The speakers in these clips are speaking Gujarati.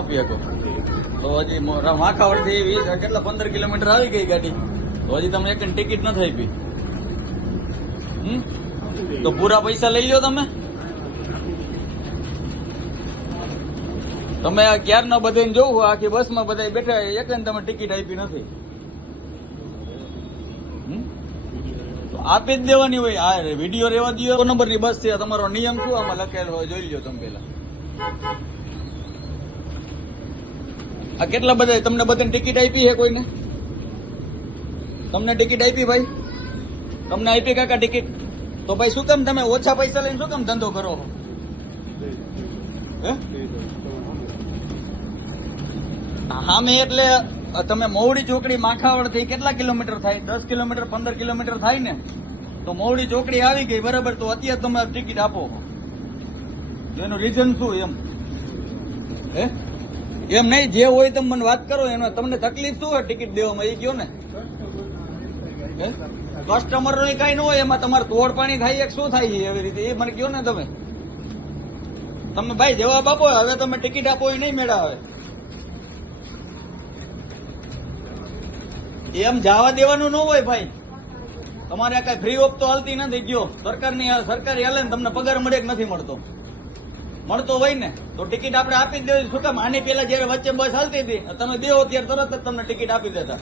આપી શકો. તો હજી માખાવડથી 20 કેટલા 15 કિલોમીટર આવી ગઈ ગાડી, તો હજી તમે એક ટિકિટ નથી આપી. તો પૂરા પૈસા લઈ લો તમે. તમે આ ક્યારના બધાને જોવું, આખી બસમાં બધા બેઠા, એક તમે ટિકિટ આપી નથી. તો આપી જ દેવાની હોય. આ વિડીયો રેવા દો. નંબરની બસ છે, તમારો નિયમ શું આમાં લખેલો હોય જોઈ લો તમે પેલા. આ કેટલા બધા તમને બધાને ટિકિટ આપી છે કોઈને? તમને ટિકિટ આપી ભાઈ? તમને આપી કાકા ટિકિટ? તો ભાઈ શું કામ તમે ઓછા પૈસા લઈને શું કામ ધંધો કરો? હા મેં એટલે તમે મોવડી ચોકડી માખાવડ થી કેટલા કિલોમીટર થાય? 10 કિલોમીટર 15 કિલોમીટર થાય ને. તો મોવડી ચોકડી આવી ગઈ બરાબર, તો અત્યારે તમે ટિકિટ આપો. એનું રીઝન શું એમ? એમ નહીં, જે હોય તમે મને વાત કરો. એમાં તમને તકલીફ શું હોય ટિકિટ દેવામાં એ કયો ને. કસ્ટમર નો કઈ ન હોય, એમાં તમારે તોડ પાણી થાય એક શું થાય એવી રીતે એ મને કયો ને તમે. તમે ભાઈ જવાબ આપો. હવે તમે ટિકિટ આપો એ નહીં મેળા આવે. એમ જવા દેવાનું ન હોય ભાઈ. તમારે આ કઈ ફ્રી ઓફ તો હાલતી નથી. ગયો સરકારી હાલે ને તમને પગાર મળે કે નથી મળતો? મળતો હોય ને તો ટિકિટ આપણે આપી જ દેવી. શું કામ આની પેલા જયારે વચ્ચે બસ હાલતી હતી તમે દેવો ત્યારે તરત જ તમને ટિકિટ આપી દેતા.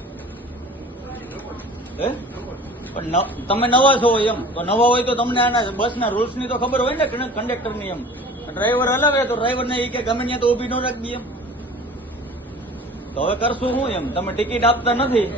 પણ તમે નવા છો એમ, તો નવા હોય તો તમને આના બસના રૂલ્સ ની તો ખબર હોય ને, કંડક્ટર ની. એમ ડ્રાઈવર હલાવે તો ડ્રાઈવર ને એ કે ગમે ત્યાં તો ઉભી ન રાખી એમ. તો હવે કરશું હું એમ? તમે ટિકિટ આપતા નથી.